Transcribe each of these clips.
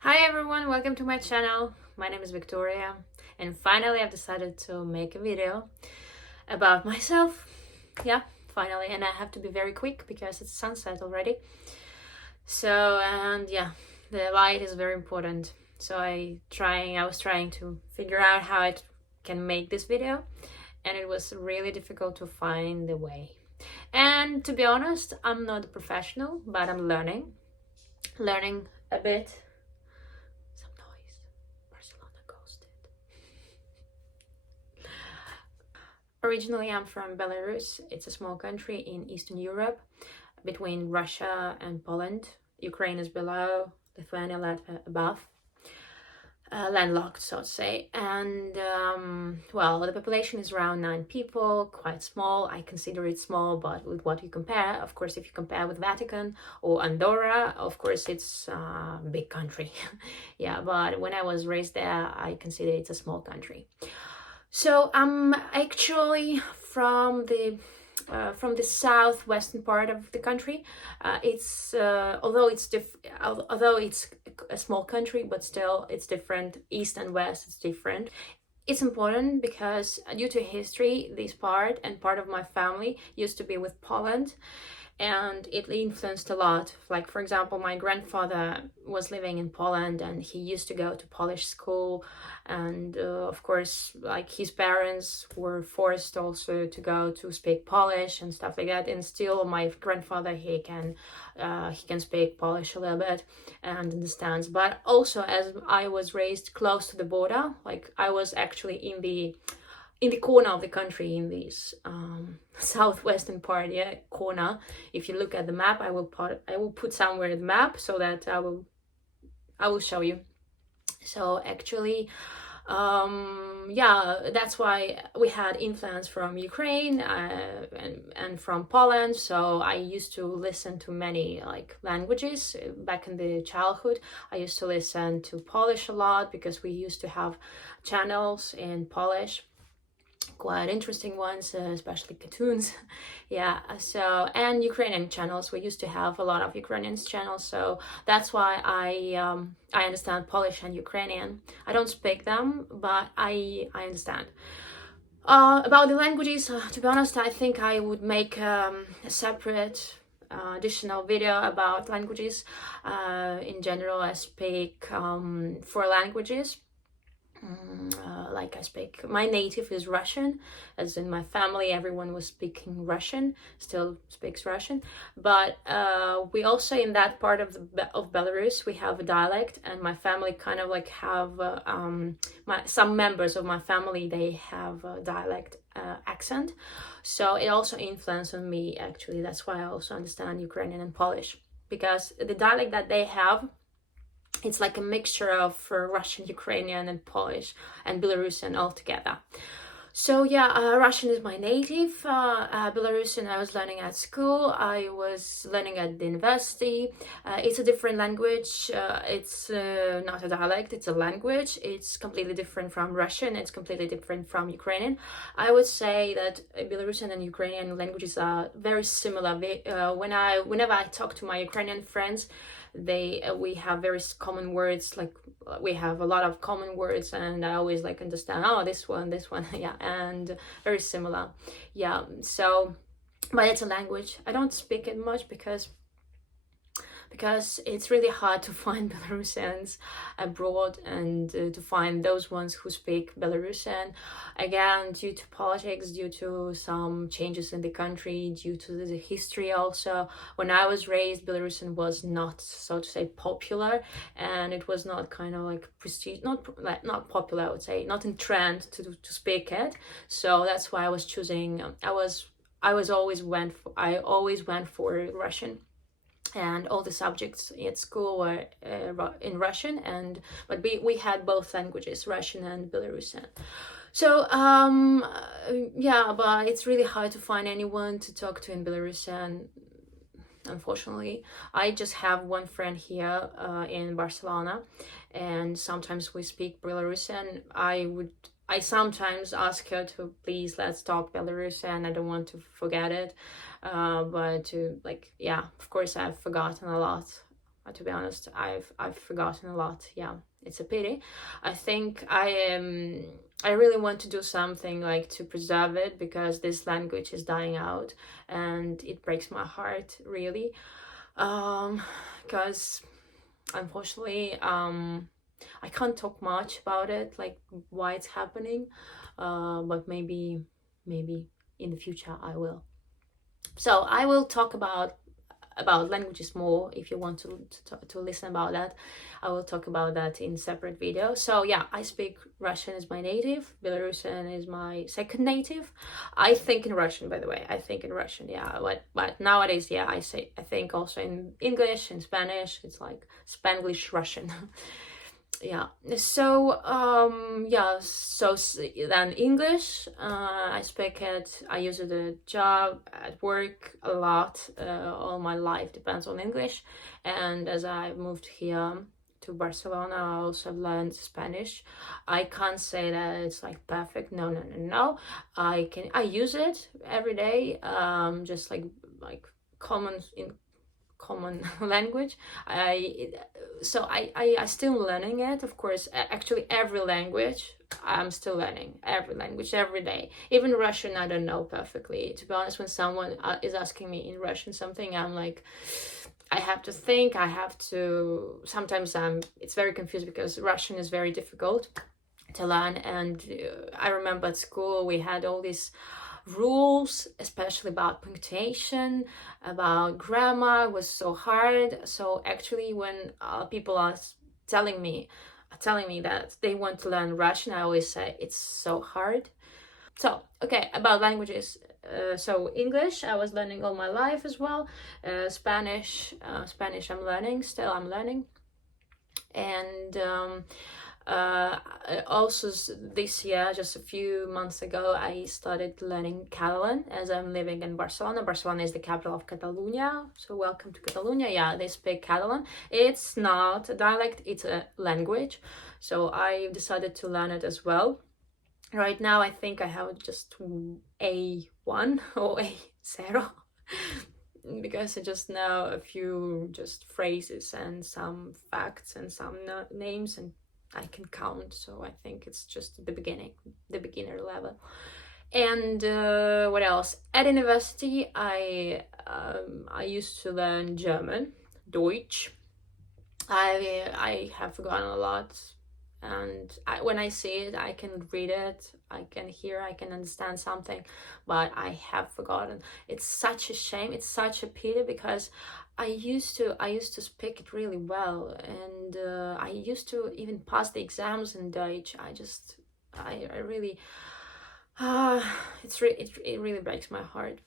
Hi everyone, welcome to my channel. My name is Victoria, and finally I've decided to make a video about myself. Yeah, finally, and I have to be very quick because it's sunset already. And yeah, the light is very important. So I was trying to figure out how I can make this video, and it was really difficult to find the way. And to be honest, I'm not a professional, but I'm learning a bit. Some noise. Barcelona ghosted. Originally, I'm from Belarus. It's a small country in Eastern Europe between Russia and Poland. Ukraine is below, Lithuania, Latvia above. Landlocked, so to say. And well, the population is around 9 people, quite small. I consider it small, but with what you compare, of course, if you compare with Vatican or Andorra, of course, it's a big country. Yeah, but when I was raised there, I consider it's a small country. So I'm actually from the southwestern part of the country. It's although it's a small country, but still it's different. East and west is different. It's important because due to history, this part and part of my family used to be with Poland, and it influenced a lot. Like, for example, my grandfather was living in Poland and he used to go to Polish school, and of course, like, his parents were forced also to go to speak Polish and stuff like that. And still my grandfather, he can speak Polish a little bit and understands. But also, as I was raised close to the border, like, I was actually in the corner of the country, in this southwestern part, yeah, corner. If you look at the map, I will put somewhere the map so that I will show you. So actually, yeah, that's why we had influence from Ukraine and from Poland. So I used to listen to many like languages back in the childhood. I used to listen to Polish a lot because we used to have channels in Polish, quite interesting ones, especially cartoons. Yeah, so, and Ukrainian channels. We used to have a lot of Ukrainian channels, so that's why I understand Polish and Ukrainian. I don't speak them, but I understand. About the languages, to be honest, I think I would make a separate additional video about languages. In general, I speak 4 languages. Like, I speak, my native is Russian, as in my family everyone was speaking Russian, still speaks Russian. But we also, in that part of Belarus, we have a dialect, and my family kind of like have some members of my family, they have a dialect accent, so it also influenced on me. Actually, that's why I also understand Ukrainian and Polish, because the dialect that they have, it's like a mixture of Russian, Ukrainian, and Polish and Belarusian all together. So yeah, Russian is my native. Belarusian I was learning at school. I was learning at the university. It's a different language. It's not a dialect, it's a language. It's completely different from Russian. It's completely different from Ukrainian. I would say that Belarusian and Ukrainian languages are very similar. Whenever I talk to my Ukrainian friends, we have very common words, like we have a lot of common words, and I always like understand, oh, this one yeah, and very similar. Yeah, so, but it's a language. I don't speak it much because it's really hard to find Belarusians abroad, and to find those ones who speak Belarusian, again, due to politics, due to some changes in the country, due to the history also. When I was raised, Belarusian was not, so to say, popular, and it was not kind of like prestige, not popular, I would say, not in trend to speak it. So that's why I was choosing, I always went for Russian, and all the subjects at school were in Russian, but we had both languages, Russian and Belarusian. So yeah, but it's really hard to find anyone to talk to in Belarusian, unfortunately. I just have one friend here in Barcelona, and sometimes we speak Belarusian. I sometimes ask her to please let's talk Belarusian. I don't want to forget it, but to, like, yeah, of course I've forgotten a lot To be honest, I've forgotten a lot. Yeah, it's a pity. I think I really want to do something like to preserve it, because this language is dying out, and it breaks my heart really. Because unfortunately, I can't talk much about it, like why it's happening. But maybe in the future I will. So I will talk about languages more. If you want to listen about that, I will talk about that in separate video. So yeah, I speak Russian as my native, Belarusian is my second native. I think in Russian, by the way. I think in Russian, yeah. But nowadays, yeah, I think also in English, in Spanish. It's like Spanglish Russian. Yeah, so then English, I use it at job, at work a lot. All my life depends on English, and as I moved here to Barcelona, I also learned Spanish. I can't say that it's like perfect. No. I use it every day, just like common in common language. I still learning it, of course. Actually, every language I'm still learning, every language every day. Even Russian, I don't know perfectly, to be honest. When someone is asking me in Russian something, I'm like, I have to think, I have to, sometimes it's very confused, because Russian is very difficult to learn. And I remember at school we had all these rules, especially about punctuation, about grammar. Was so hard. So actually, when people are telling me that they want to learn Russian, I always say it's so hard. So okay, about languages. So English, I was learning all my life as well. Spanish I'm learning still. I'm learning. And also this year, just a few months ago, I started learning Catalan, as I'm living in Barcelona. Barcelona is the capital of Catalonia, so welcome to Catalonia. Yeah, they speak Catalan. It's not a dialect, it's a language, so I decided to learn it as well. Right now I think I have just A1 or A0 because I just know a few just phrases and some facts and some names, and I can count. So I think it's just the beginner level. And what else? At university, I used to learn German, Deutsch. I have forgotten a lot, and when I see it, I can read it, I can hear, I can understand something, but I have forgotten. It's such a shame. It's such a pity, because I used to speak it really well, and I used to even pass the exams in Deutsch. I really, it really breaks my heart.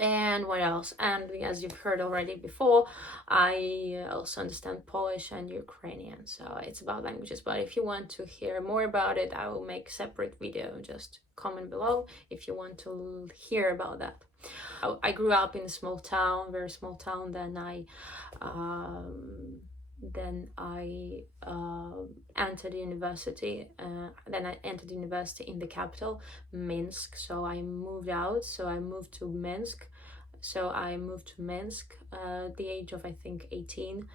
And what else? And as you've heard already before, I also understand Polish and Ukrainian, so it's about languages. But if you want to hear more about it, I will make a separate video. Just comment below if you want to hear about that. I grew up in a small town, very small town. Then I entered university. Then I entered university in the capital, Minsk. So I moved out. So I moved to Minsk. At the age of, I think, 18,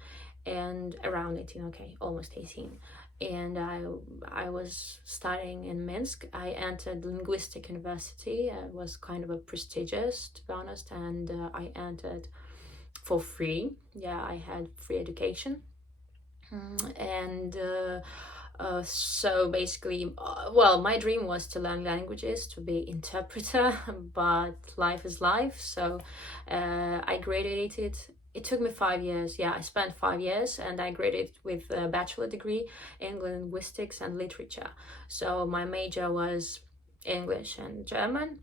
and around 18. Okay, almost 18. And I was studying in Minsk. I entered linguistic university. It was kind of a prestigious, to be honest, and I entered for free. Yeah, I had free education. And so basically, well, my dream was to learn languages, to be interpreter, but life is life. So I graduated. It took me 5 years. Yeah, I spent 5 years, and I graduated with a bachelor degree in linguistics and literature. So my major was English and German,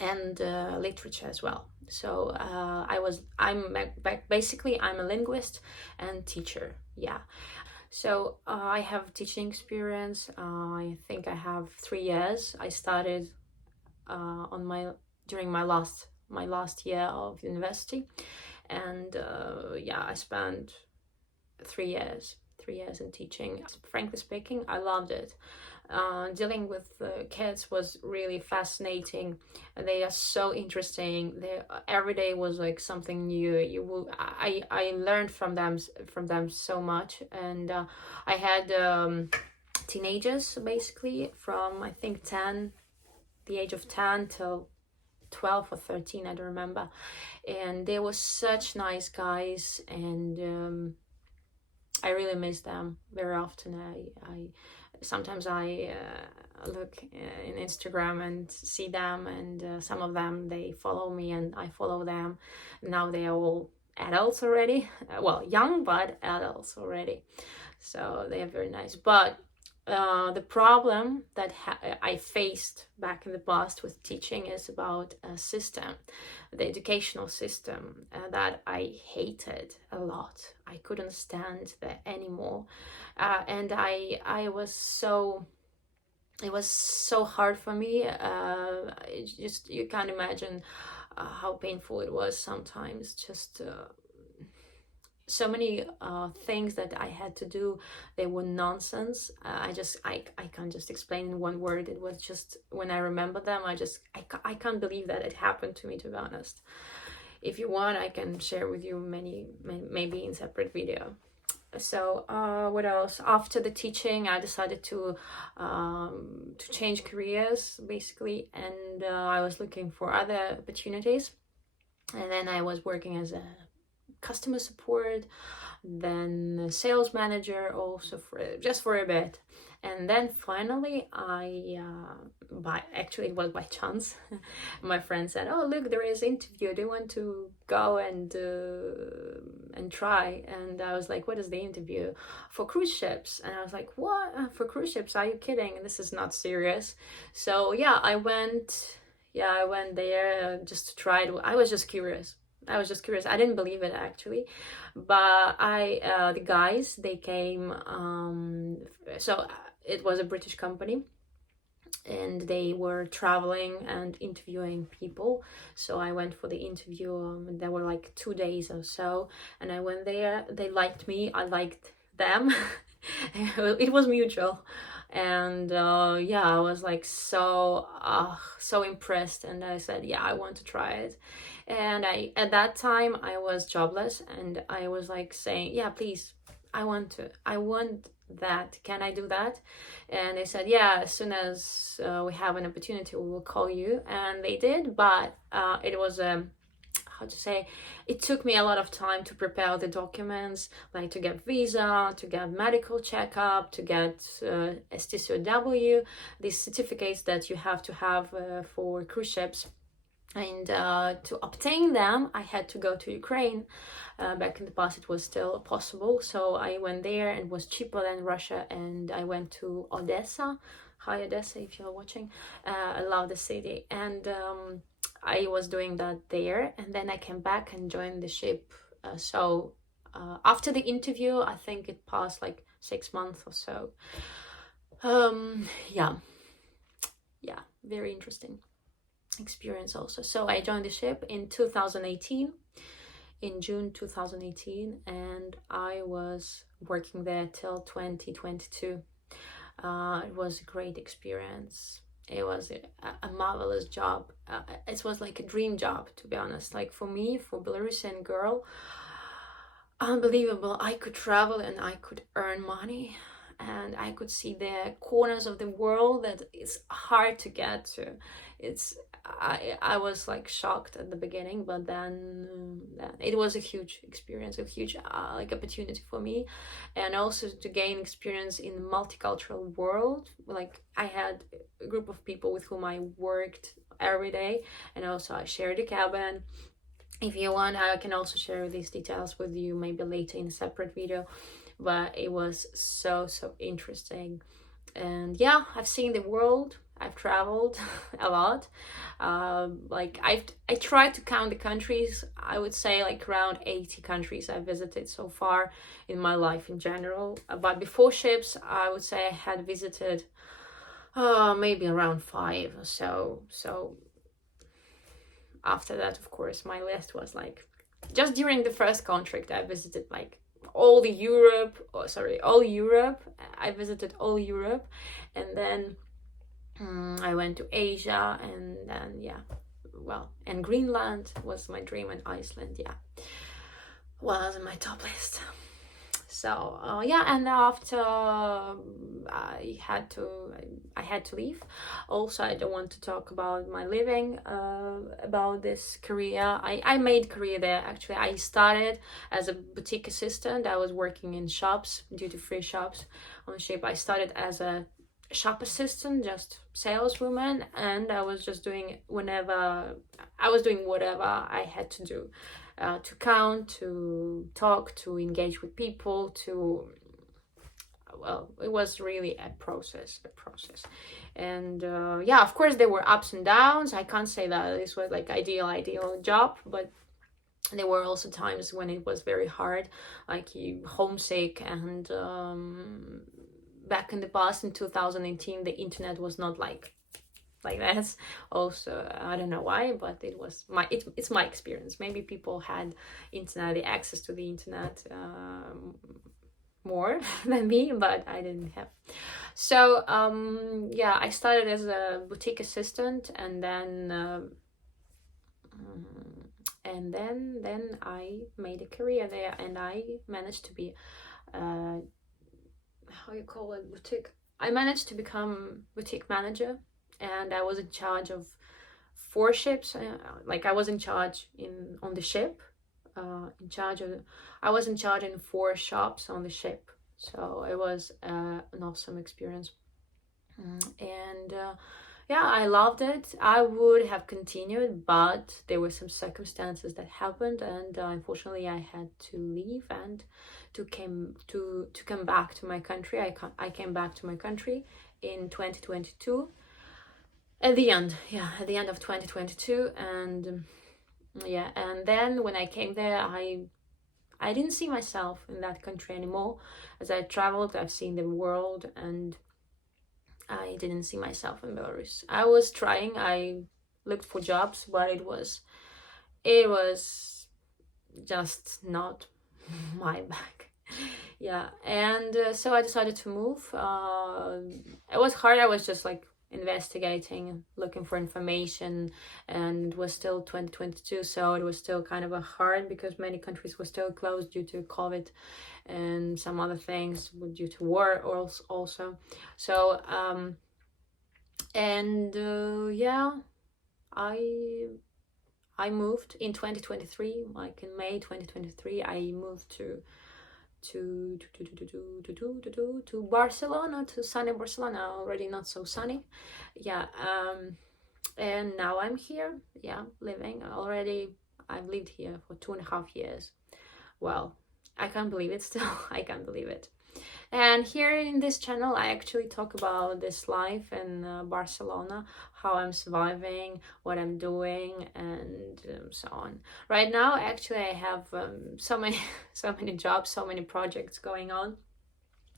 and literature as well. So I'm a linguist and teacher. Yeah. So I have teaching experience. I think I have 3 years. I started during my last year of university, and I spent 3 years in teaching. Frankly speaking, I loved it. Dealing with kids was really fascinating. They are so interesting. Every day was like something new. I learned from them so much. And I had teenagers basically from I think the age of 10 till 12 or 13, I don't remember. And they were such nice guys, and I really miss them very often. I sometimes I look in Instagram and see them, and some of them, they follow me and I follow them. Now they are all adults already. Well, young but adults already, so they are very nice. But the problem that I faced back in the past with teaching is about a system, the educational system, that I hated a lot. I couldn't stand that anymore. And I was so, it was so hard for me. You can't imagine how painful it was sometimes. Just so many things that I had to do, they were nonsense. I can't just explain in one word. It was just, when I remember them, I can't believe that it happened to me, to be honest. If you want, I can share with you maybe in separate video. So what else? After the teaching, I decided to change careers basically, and I was looking for other opportunities. And then I was working as a customer support, then a sales manager also for a bit. And then finally actually it was by chance, my friend said, oh look, there is an interview, do you want to go and try? And I was like, what is the interview? For cruise ships. And I was like, what? For cruise ships? Are you kidding? This is not serious. So yeah, I went there just to try it. I was just curious. I didn't believe it actually, but the guys, they came. So it was a British company, and they were traveling and interviewing people. So I went for the interview. There were like 2 days or so, and I went there. They liked me. I liked them. It was mutual. And yeah, I was like so impressed, and I said, yeah, I want to try it. And at that time I was jobless, and I was like saying, yeah, please, I want that, can I do that? And they said, yeah, as soon as we have an opportunity, we will call you. And they did, but it was how to say, it took me a lot of time to prepare the documents, like to get visa, to get medical checkup, to get STCOW, these certificates that you have to have for cruise ships. And to obtain them, I had to go to Ukraine. Back in the past, it was still possible. So I went there, and it was cheaper than Russia. And I went to Odessa. Hi, Odessa, if you're watching. I love the city. And I was doing that there. And then I came back and joined the ship. So after the interview, I think it passed like 6 months or so. Yeah, very interesting experience also. So I joined the ship in 2018, in June 2018, and I was working there till 2022. It was a great experience. It was a marvelous job. It was like a dream job, to be honest. Like for me, for Belarusian girl, unbelievable. I could travel and I could earn money, and I could see the corners of the world that is hard to get to. I was like shocked at the beginning, but then it was a huge experience, a huge like opportunity for me, and also to gain experience in the multicultural world. Like I had a group of people with whom I worked every day, and also I shared a cabin. If you want, I can also share these details with you maybe later in a separate video. But it was so interesting. And yeah, I've seen the world. I've traveled a lot. Like I tried to count the countries. I would say like around 80 countries I visited so far in my life in general. But before ships, I would say I had visited maybe around 5 or so. So after that, of course, my list was like, just during the first contract, I visited like all Europe. I visited all Europe, and then I went to Asia, and then and Greenland was my dream, and Iceland, was on my top list. So and after I had to leave. Also, I don't want to talk about my living, about this career. I made career there. Actually, I started as a boutique assistant. I was working in shops, duty-free shops on the ship. I started as a shop assistant, just saleswoman, and I was just doing whatever I had to do. To count, to talk, to engage with people, it was really a process. And of course there were ups and downs. I can't say that this was like ideal job, but there were also times when it was very hard, like you homesick. And back in the past, in 2018, the internet was not like that. Also, I don't know why, but it's my experience. Maybe people had the access to the internet more than me, but I didn't have. So I started as a boutique assistant, and then I made a career there, and I managed to be how you call it, boutique. I managed to become boutique manager, and I was in charge of 4 ships. I was in charge on the ship. I was in charge in 4 shops on the ship. So it was an awesome experience. And I loved it. I would have continued, but there were some circumstances that happened, and unfortunately I had to leave and to come back to my country. I came back to my country in 2022. At the end of 2022, and and then when I came there, I didn't see myself in that country anymore. As I traveled, I've seen the world, and I didn't see myself in Belarus. I was trying, I looked for jobs, but it was just not my bag. And so I decided to move. It was hard. I was just like investigating, looking for information, and it was still 2022, so it was still kind of hard because many countries were still closed due to COVID and some other things due to war also. So I moved in 2023, like in May 2023. I moved to Barcelona, to sunny Barcelona, already not so sunny. And now I'm here, living already. I've lived here for 2.5 years. Well, I can't believe it still. I can't believe it. And here in this channel, I actually talk about this life in Barcelona, how I'm surviving, what I'm doing, and so on. Right now, actually, I have so many jobs, so many projects going on.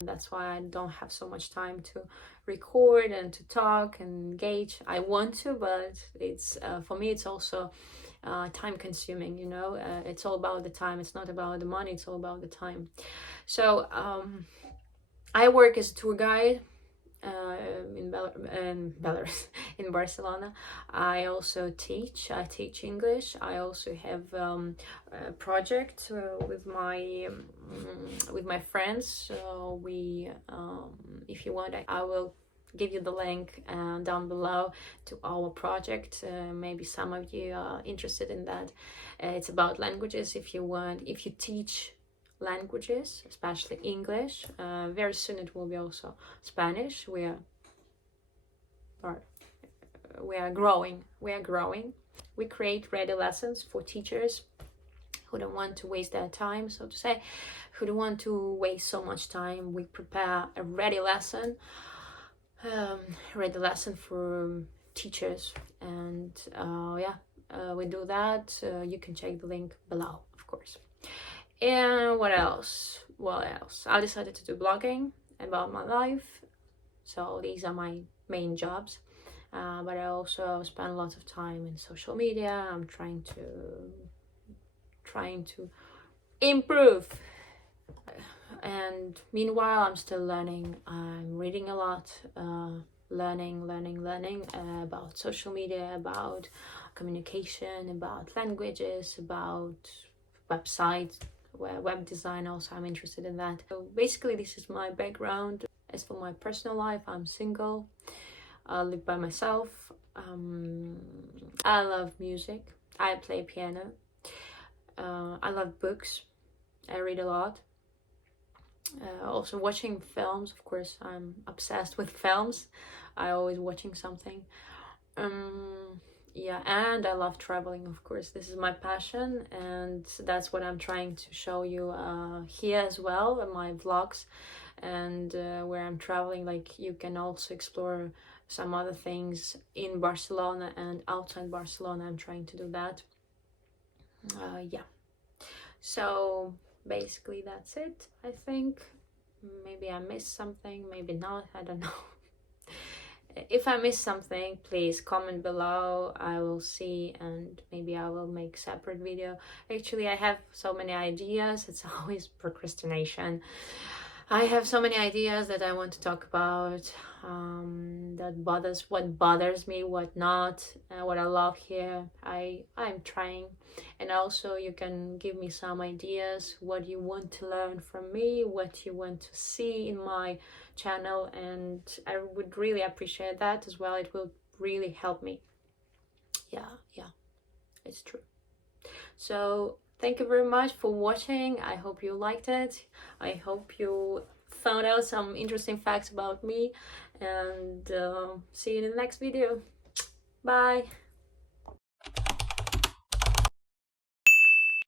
That's why I don't have so much time to record and to talk and engage. I want to, but it's for me, it's also time consuming, it's all about the time. It's not about the money, it's all about the time. So I work as a tour guide in Belarus, in Barcelona. I also teach English. I also have a project with my friends. So we, if you want, I will give you the link down below to our project. Maybe some of you are interested in that. It's about languages. If you teach languages, especially English, very soon it will be also Spanish. We are growing. We create ready lessons for teachers who don't want to waste their time, so to say, who don't want to waste so much time. We prepare a ready lesson for teachers, and we do that. You can check the link below, of course. And what else? I decided to do blogging about my life. So these are my main jobs. But I also spend a lot of time in social media. I'm trying to improve And meanwhile, I'm still learning. I'm reading a lot, learning about social media, about communication, about languages, about websites, web design. Also, I'm interested in that. So basically, this is my background. As for my personal life, I'm single. I live by myself. I love music. I play piano. I love books. I read a lot. Also watching films, of course, I'm obsessed with films. I always watching something. Yeah, and I love traveling, of course. This is my passion, and that's what I'm trying to show you here as well in my vlogs, and where I'm traveling. Like, you can also explore some other things in Barcelona and outside Barcelona. I'm trying to do that. Yeah, so basically that's it, I think. Maybe I missed something, maybe not, I don't know. If I miss something, please comment below. I will see, and maybe I will make separate video. Actually, I have so many ideas. It's always procrastination. I have so many ideas that I want to talk about. What bothers me, what not, what I love here. I'm trying, and also you can give me some ideas. What you want to learn from me, what you want to see in my channel, and I would really appreciate that as well. It will really help me. Yeah, it's true. So thank you very much for watching. I hope you liked it. I hope you found out some interesting facts about me, and see you in the next video. Bye.